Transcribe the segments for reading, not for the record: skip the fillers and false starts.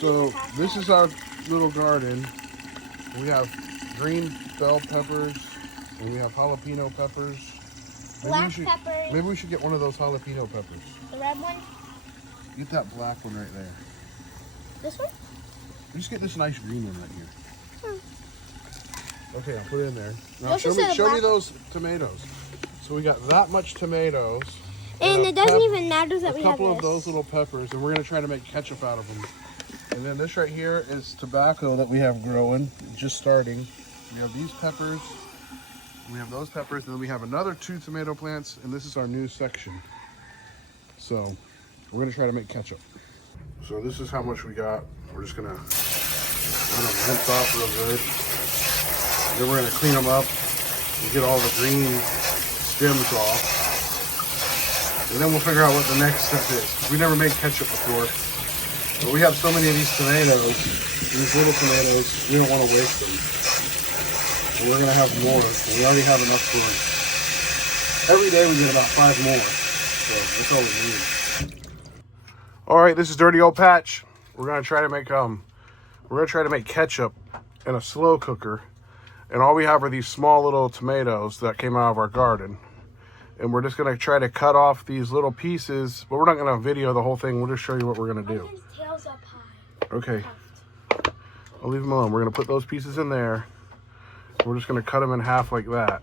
So this is our little garden. We have green bell peppers and we have jalapeno peppers. Black peppers. Maybe we should get one of those jalapeno peppers. The red one? Get that black one right there. This one? Just get this nice green one right here. Okay, I'll put it in there. Now show me those tomatoes. So we got that much tomatoes. And it doesn't even matter that we have a couple of those little peppers, and we're gonna try to make ketchup out of them. And then this right here is tobacco that we have growing, just starting. We have these peppers, we have those peppers, and then we have another 2 tomato plants, and this is our new section. So we're gonna try to make ketchup. So this is how much we got. We're just gonna rinse off real good. Then we're gonna clean them up and get all the green stems off. And then we'll figure out what the next step is. We never made ketchup before. But we have so many of these tomatoes, these little tomatoes, we don't want to waste them. And we're going to have more. And we already have enough for it. Every day we get about 5 more. So that's all we need. All right, this is Dirty Old Patch. We're going to try to make ketchup in a slow cooker. And all we have are these small little tomatoes that came out of our garden. And we're just going to try to cut off these little pieces, but we're not going to video the whole thing. We'll just show you what we're going to do. His tail's up high. Okay. I'll leave them alone. We're going to put those pieces in there. We're just going to cut them in half like that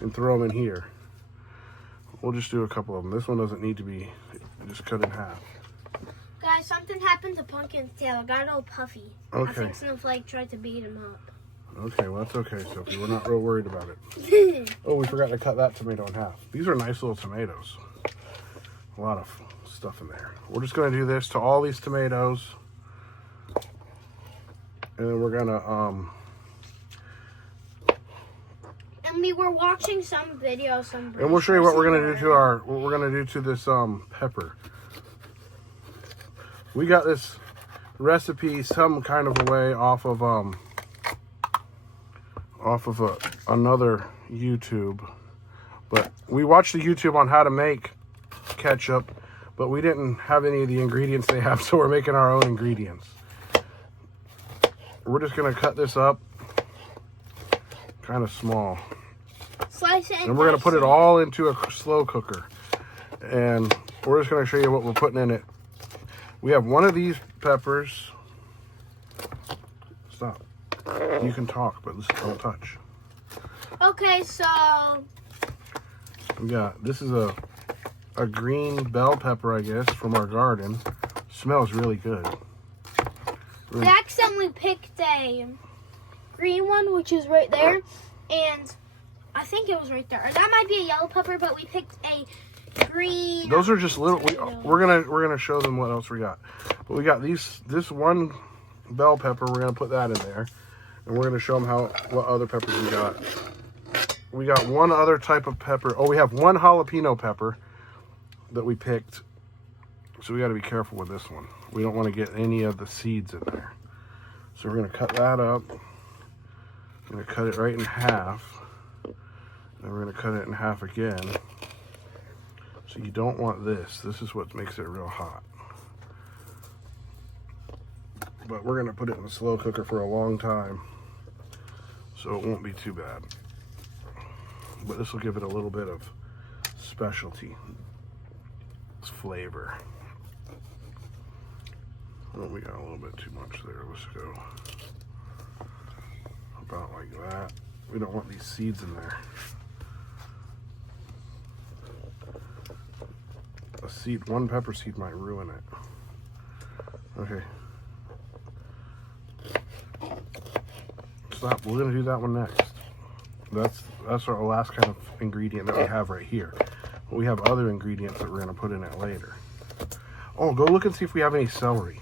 and throw them in here. We'll just do a couple of them. This one doesn't need to be just cut in half. Guys, something happened to Pumpkin's tail. It got all puffy. Okay. I think Snowflake tried to beat him up. Okay, well, that's okay, Sophie. We're not real worried about it. Oh, we forgot to cut that tomato in half. These are nice little tomatoes. A lot of stuff in there. We're just going to do this to all these tomatoes. And then we're going to... And we were watching some video. And we'll show you what we're going to do to this pepper. We got this recipe some kind of a way off of another YouTube, but we watched the YouTube on how to make ketchup, but we didn't have any of the ingredients they have, so we're making our own ingredients. We're just gonna cut this up kind of small, slice it, and we're gonna put it all into a slow cooker, and we're just gonna show you what we're putting in it. We have one of these peppers. Stop. You can talk, but don't touch. Okay, so we got, this is a green bell pepper, I guess, from our garden. Smells really good. We accidentally picked a green one, which is right there, and I think it was right there. Or that might be a yellow pepper, but we picked a green. Those are just little. We're gonna show them what else we got. But we got this one bell pepper. We're gonna put that in there. And we're going to show them what other peppers we got. We got one other type of pepper. Oh, we have one jalapeno pepper that we picked. So we got to be careful with this one. We don't want to get any of the seeds in there. So we're going to cut that up. We're going to cut it right in half. Then we're going to cut it in half again. So you don't want this. This is what makes it real hot. But we're going to put it in the slow cooker for a long time, so it won't be too bad. But this will give it a little bit of specialty, flavor. Oh, we got a little bit too much there. Let's go about like that. We don't want these seeds in there. One pepper seed might ruin it. Okay. Stop. We're gonna do that one next. That's our last kind of ingredient that we have right here. But we have other ingredients that we're gonna put in it later. Oh, go look and see if we have any celery.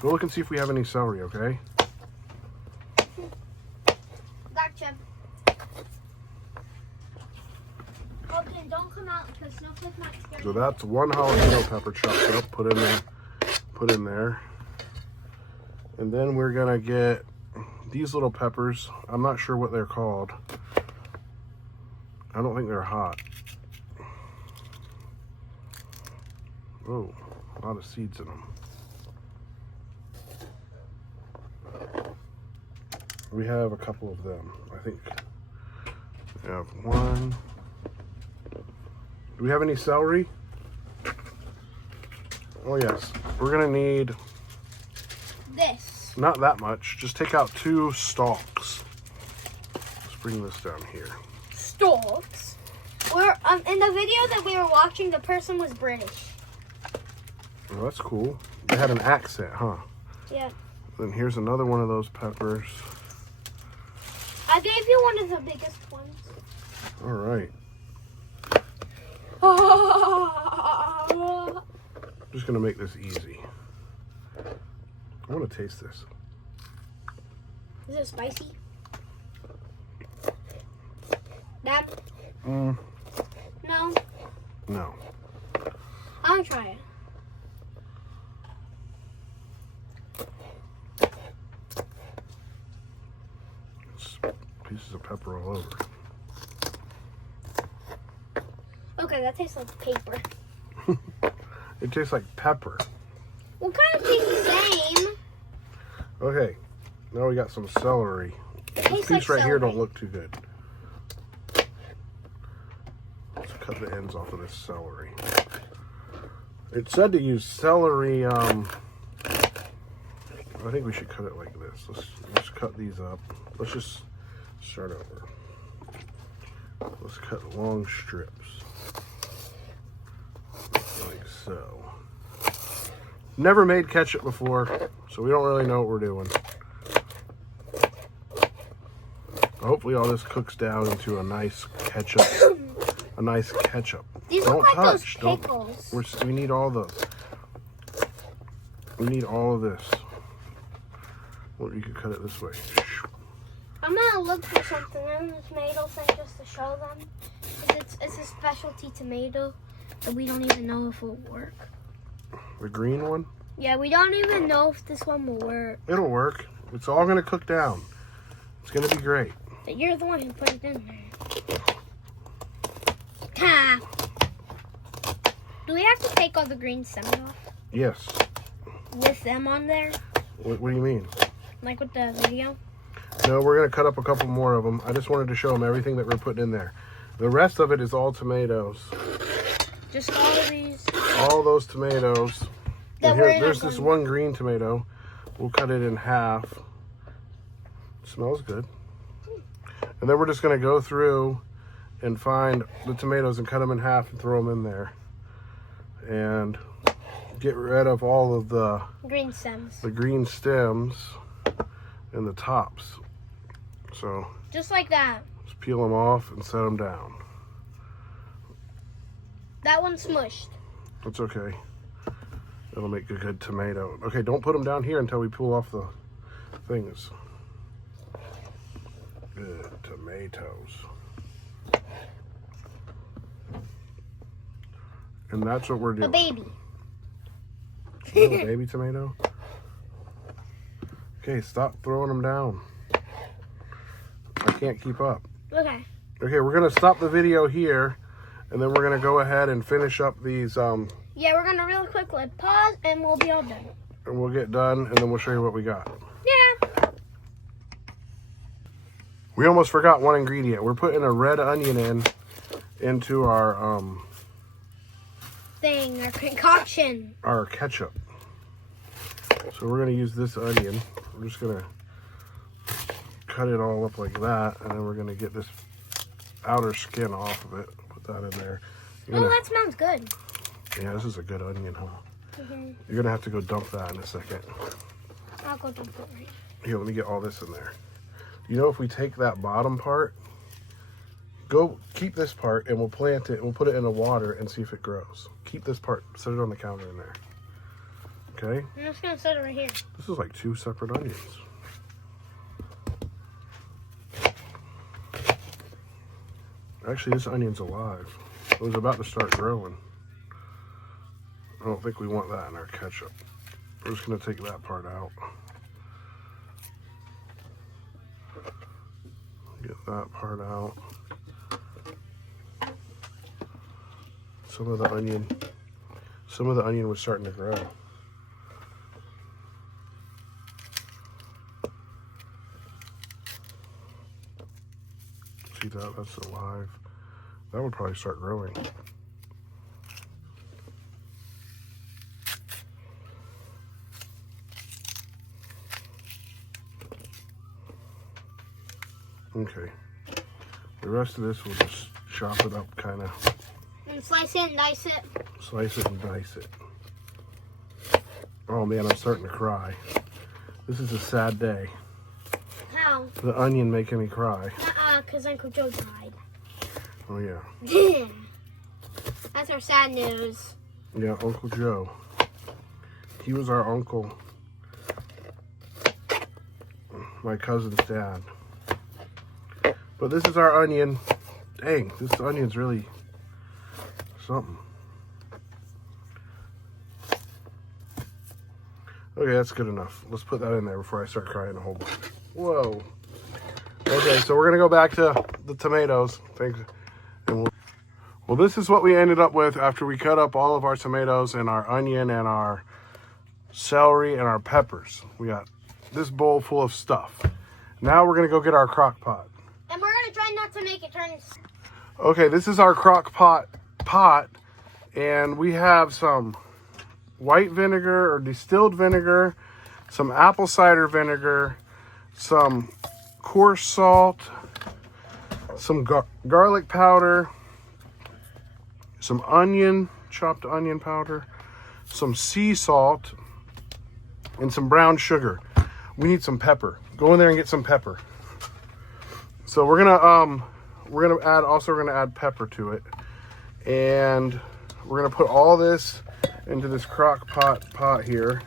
Go look and see if we have any celery, okay? Gotcha. Okay, don't come out because Snowflake might scare you. So that's one jalapeno pepper chopped up, put in there. And then we're gonna get these little peppers. I'm not sure what they're called. I don't think they're hot. Oh, a lot of seeds in them. We have a couple of them. I think we have one. Do we have any celery? Oh yes. We're gonna need this. not that much. Just take out 2 stalks. Let's bring this down here. Stalks. We're in the video that we were watching, the person was British. Oh, that's cool. They had an accent, huh? Yeah. Then here's another one of those peppers. I gave you one of the biggest ones. All right. I'm just gonna make this easy. I want to taste this. Is it spicy? Dad? No. No? I'll try it. It's pieces of pepper all over. Okay, that tastes like paper. It tastes like pepper. Well, kind of tastes the same. Okay, now we got some celery. It This tastes piece like right here celery. don't look too good. Let's cut the ends off of this celery. It said to use celery, I think we should cut it like this. Let's cut these up. Let's just start over. Let's cut long strips. Like so. Never made ketchup before, so we don't really know what we're doing. Hopefully all this cooks down into a nice ketchup. A nice ketchup. These Don't look like touch. those pickles. We need all the. We need all of this. Well, you could cut it this way. I'm gonna look for something in the tomato thing just to show them. 'Cause it's a specialty tomato that we don't even know if it'll work. The green one? Yeah, we don't even know if this one will work. It'll work. It's all gonna cook down. It's gonna be great. But you're the one who put it in there. Ha! Do we have to take all the green stems off? Yes. With them on there? What do you mean? Like with the video? No, we're gonna cut up a couple more of them. I just wanted to show them everything that we're putting in there. The rest of it is all tomatoes. Just all of these? All those tomatoes. That And we're here, not there's this going- one green tomato. We'll cut it in half. Smells good. And then we're just gonna go through and find the tomatoes and cut them in half and throw them in there. And get rid of all of the Green stems. green stems and the tops. So Just like that. just peel them off and set them down. That one's smushed. That's okay. It'll make a good tomato. Okay, don't put them down here until we pull off the things. Good tomatoes. And that's what we're doing. A baby. Is that a baby tomato? Okay, stop throwing them down. I can't keep up. Okay. Okay, we're gonna stop the video here, and then we're gonna go ahead and finish up these, Yeah, we're gonna really quickly pause and we'll be all done. and we'll get done, and then we'll show you what we got. Yeah. We almost forgot one ingredient. We're putting a red onion into our Our concoction. our ketchup. So we're gonna use this onion. We're just gonna cut it all up like that, and then we're gonna get this outer skin off of it. Put that in there. You're Oh, gonna- that smells good. yeah, this is a good onion, huh? Mm-hmm. You're gonna have to go dump that in a second. I'll go dump it right. Here, let me get all this in there. You know, if we take that bottom part, go keep this part, and we'll plant it, and we'll put it in the water and see if it grows. Keep this part, set it on the counter in there. Okay? I'm just gonna set it right here. This is like 2 separate onions. Actually, this onion's alive. It was about to start growing. I don't think we want that in our ketchup. We're just gonna take that part out. Get that part out. Some of the onion was starting to grow. that. That's alive. That would probably start growing. Okay. The rest of this, we'll just chop it up, kind of. And slice it and dice it. Slice it and dice it. Oh man, I'm starting to cry. This is a sad day. How? The onion making me cry. Because Uncle Joe died. Oh yeah. That's our sad news. Yeah, Uncle Joe. He was our uncle. My cousin's dad. But this is our onion. Dang, this onion's really something. Okay, that's good enough. Let's put that in there before I start crying a whole bunch. Whoa. Okay, so we're gonna go back to the tomatoes. Thanks. And well, this is what we ended up with after we cut up all of our tomatoes and our onion and our celery and our peppers. We got this bowl full of stuff. Now we're gonna go get our crock pot. And we're gonna try not to make it turn. Okay, this is our crock pot, and we have some white vinegar or distilled vinegar, some apple cider vinegar, some coarse salt, some garlic powder, some onion, chopped onion powder, some sea salt, and some brown sugar. We need some pepper. Go in there and get some pepper. So we're gonna add pepper to it, and we're gonna put all this into this crock pot here,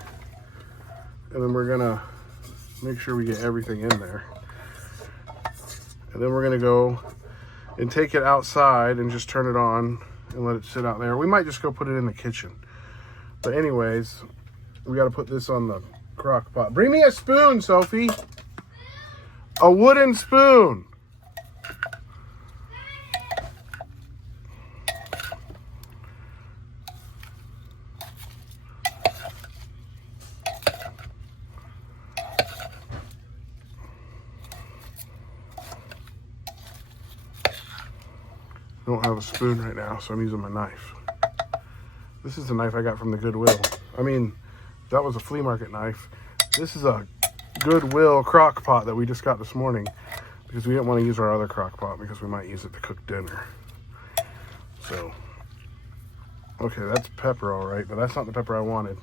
and then we're gonna make sure we get everything in there, and then we're gonna go and take it outside and just turn it on and let it sit out there. We might just go put it in the kitchen, but anyways, we got to put this on the crock pot. Bring me a spoon, Sophie. A wooden spoon. I don't have a spoon right now, so I'm using my knife. This is the knife I got from the Goodwill. I mean, that was a flea market knife. This is a Goodwill crock pot that we just got this morning because we didn't want to use our other crock pot because we might use it to cook dinner. So, okay, that's pepper all right, but that's not the pepper I wanted.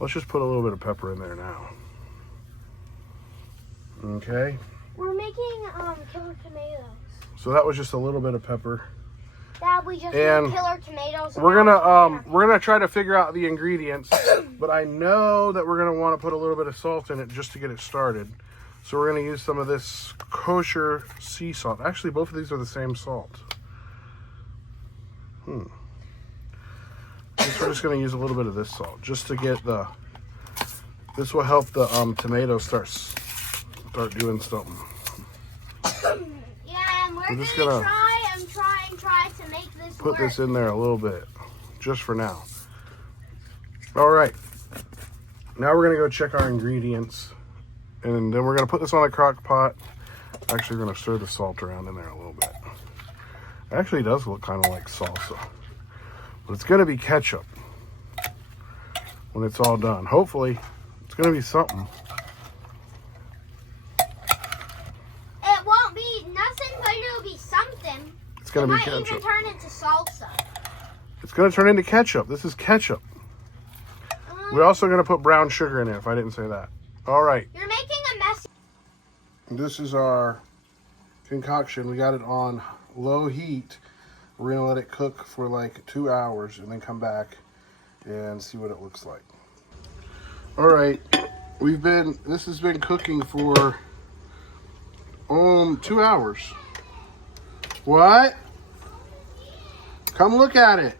Let's just put a little bit of pepper in there now. Okay. We're making killer tomatoes. So that was just a little bit of pepper. Dad, we just And made killer tomatoes. we're gonna try to figure out the ingredients, but I know that we're gonna want to put a little bit of salt in it just to get it started. So we're gonna use some of this kosher sea salt. Actually, both of these are the same salt. Guess we're just gonna use a little bit of this salt just to get the. This will help the tomatoes start doing something. Yeah, and we're just gonna gonna try to make this Put work. this in there a little bit, just for now. All right. Now we're gonna go check our ingredients, and then we're gonna put this on a crock pot. Actually, we're gonna stir the salt around in there a little bit. It actually does look kind of like salsa, but it's gonna be ketchup when it's all done. Hopefully, it's gonna be something. It won't be nothing, but it'll be something. It's gonna be ketchup. It might even turn into salsa. It's gonna turn into ketchup. This is ketchup. We're also gonna put brown sugar in it, if I didn't say that. All right. You're making a mess. This is our concoction. We got it on low heat. We're gonna let it cook for like 2 hours and then come back and see what it looks like. All right, this has been cooking for 2 hours. What? Come look at it.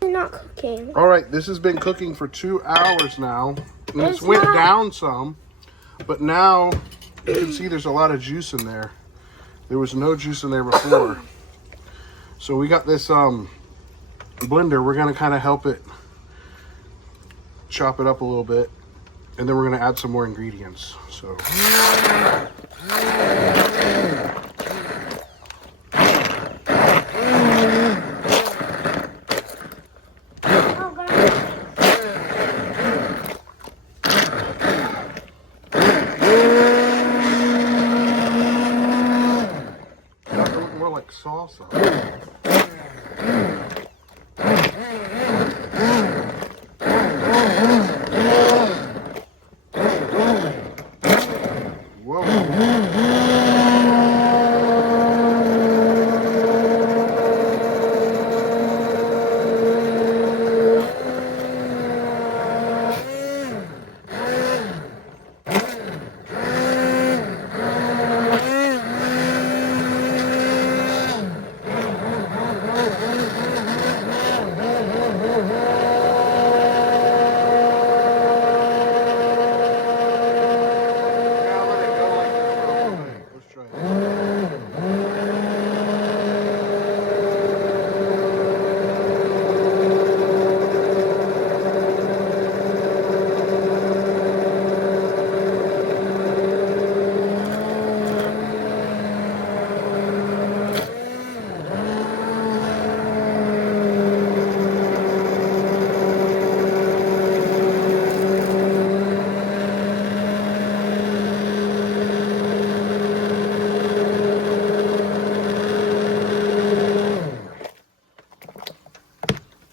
You're not cooking. All right, this has been cooking for 2 hours now. And it's It's went not. down some, but now you can see there's a lot of juice in there. There was no juice in there before. So we got this blender. We're gonna kind of help it chop it up a little bit, and then we're gonna add some more ingredients. So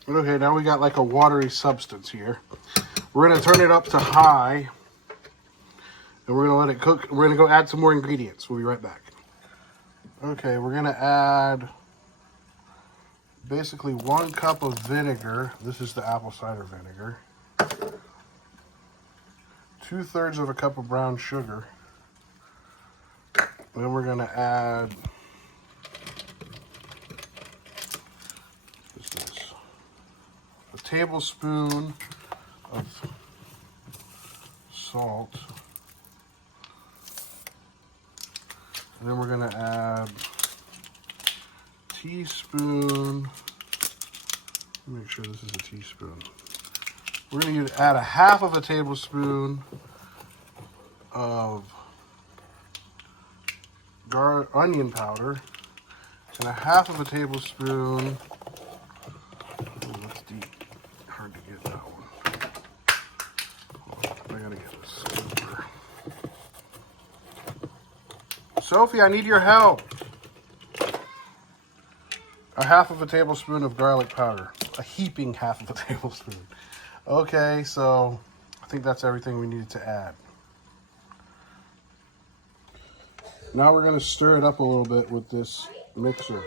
Okay, now we got like a watery substance here. We're gonna turn it up to high, and we're gonna let it cook. We're gonna go add some more ingredients. We'll be right back. Okay, we're gonna add basically 1 cup of vinegar. This is the apple cider vinegar. 2/3 of a cup of brown sugar. Then we're gonna add a tablespoon of salt. And then we're gonna add a teaspoon. Make sure this is a teaspoon. We're gonna add a 1/2 of a tablespoon of onion powder and a 1/2 of a tablespoon. Oh, that's deep. Hard to get that one. I gotta get this scooper. Sophie, I need your help. A 1/2 of a tablespoon of garlic powder. A heaping 1/2 of a tablespoon. Okay, so I think that's everything we needed to add. Now we're going to stir it up a little bit with this mixer.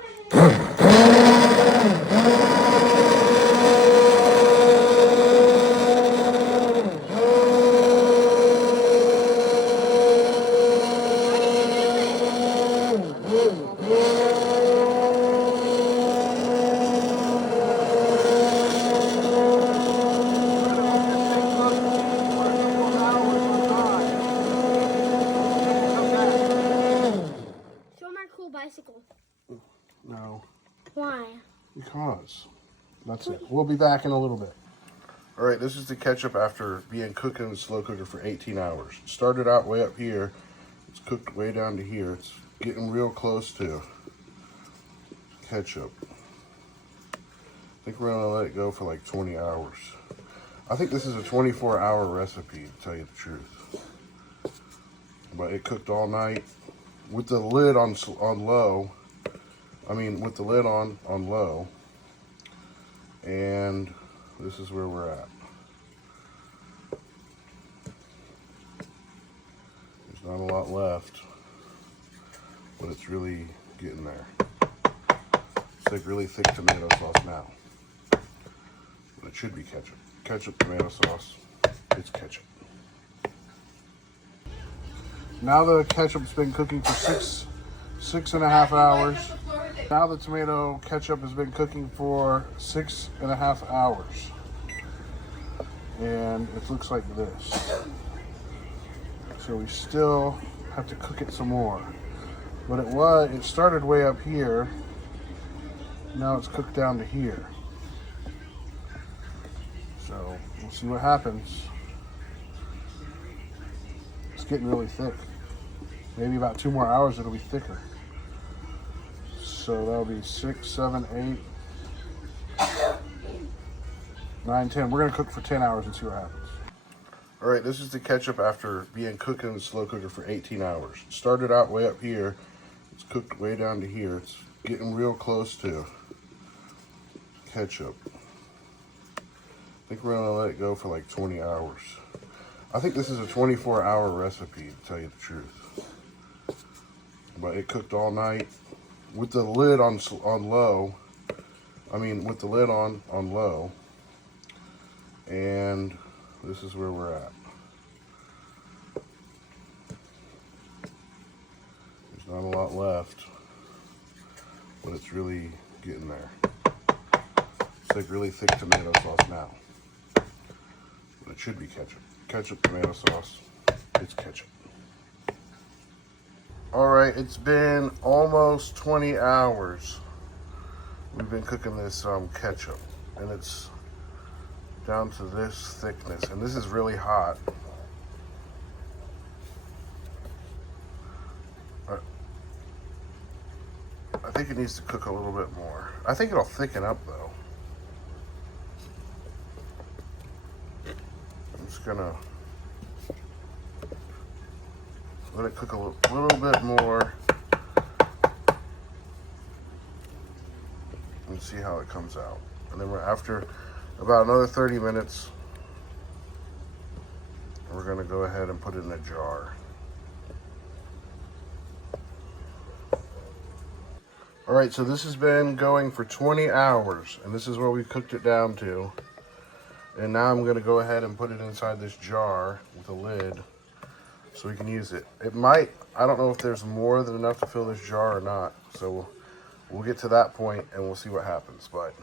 Bicycle. No. Why? Because. That's it. We'll be back in a little bit. All right, this is the ketchup after being cooked in the slow cooker for 18 hours. It started out way up here. It's cooked way down to here. It's getting real close to ketchup. I think we're going to let it go for like 20 hours. I think this is a 24-hour recipe, to tell you the truth. But it cooked all night. With the lid on low, with the lid on low, and this is where we're at. There's not a lot left, but it's really getting there. It's like really thick tomato sauce now, but it should be ketchup. Ketchup, tomato sauce, it's ketchup. Now the ketchup's been cooking for six and a half hours. Now the tomato ketchup has been cooking for 6.5 hours. And it looks like this. So we still have to cook it some more. But it started way up here. Now it's cooked down to here. So we'll see what happens. It's getting really thick. Maybe about 2 more hours it'll be thicker. So that'll be 6, 7, 8, 9, 10. We're gonna cook for 10 hours and see what happens. All right, this is the ketchup after being cooked in the slow cooker for 18 hours. It started out way up here. It's cooked way down to here. It's getting real close to ketchup. I think we're gonna let it go for like 20 hours. I think this is a 24-hour recipe, to tell you the truth. But it cooked all night with the lid on low. With the lid on low. And this is where we're at. There's not a lot left, but it's really getting there. It's like really thick tomato sauce now, but it should be ketchup. Ketchup, tomato sauce, it's ketchup. All right, it's been almost 20 hours. We've been cooking this ketchup, and it's down to this thickness, and this is really hot. I think it needs to cook a little bit more. I think it'll thicken up though. I'm just gonna let it cook a little bit more and see how it comes out. And then after about another 30 minutes, we're gonna go ahead and put it in a jar. All right, so this has been going for 20 hours, and this is what we cooked it down to. And now I'm gonna go ahead and put it inside this jar with a lid so we can use it. It might, I don't know if there's more than enough to fill this jar or not. So we'll get to that point and we'll see what happens. But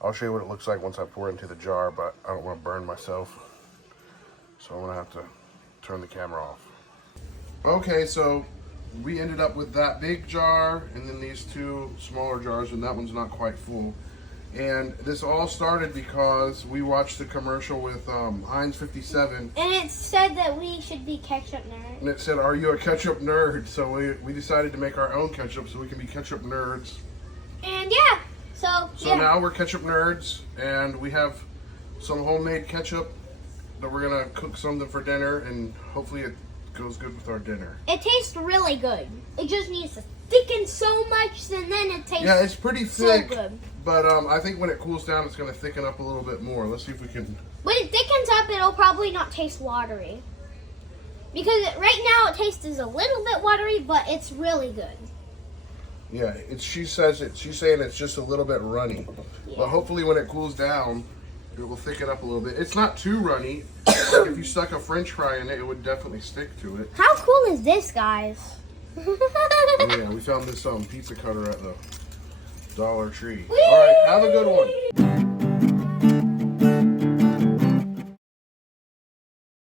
I'll show you what it looks like once I pour it into the jar, but I don't wanna burn myself. So I'm gonna have to turn the camera off. Okay, so we ended up with that big jar and then these two smaller jars, and that one's not quite full. And this all started because we watched a commercial with Heinz 57. And it said that we should be ketchup nerds. And it said, "Are you a ketchup nerd?" So we decided to make our own ketchup so we can be ketchup nerds. And yeah, so yeah. Now we're ketchup nerds, and we have some homemade ketchup that we're gonna cook something for dinner, and hopefully it goes good with our dinner. It tastes really good. It just needs to thicken so much, and then it tastes Yeah, it's pretty so thick, good. but I think when it cools down, it's gonna thicken up a little bit more. Let's see if we can. When it thickens up, it'll probably not taste watery. Because right now it tastes a little bit watery, but it's really good. Yeah, she's saying it's just a little bit runny. Yeah. But hopefully when it cools down, it will thicken up a little bit. It's not too runny. Like if you stuck a French fry in it, it would definitely stick to it. How cool is this, guys? Yeah, we found this pizza cutter at the Dollar Tree. All right, have a good one.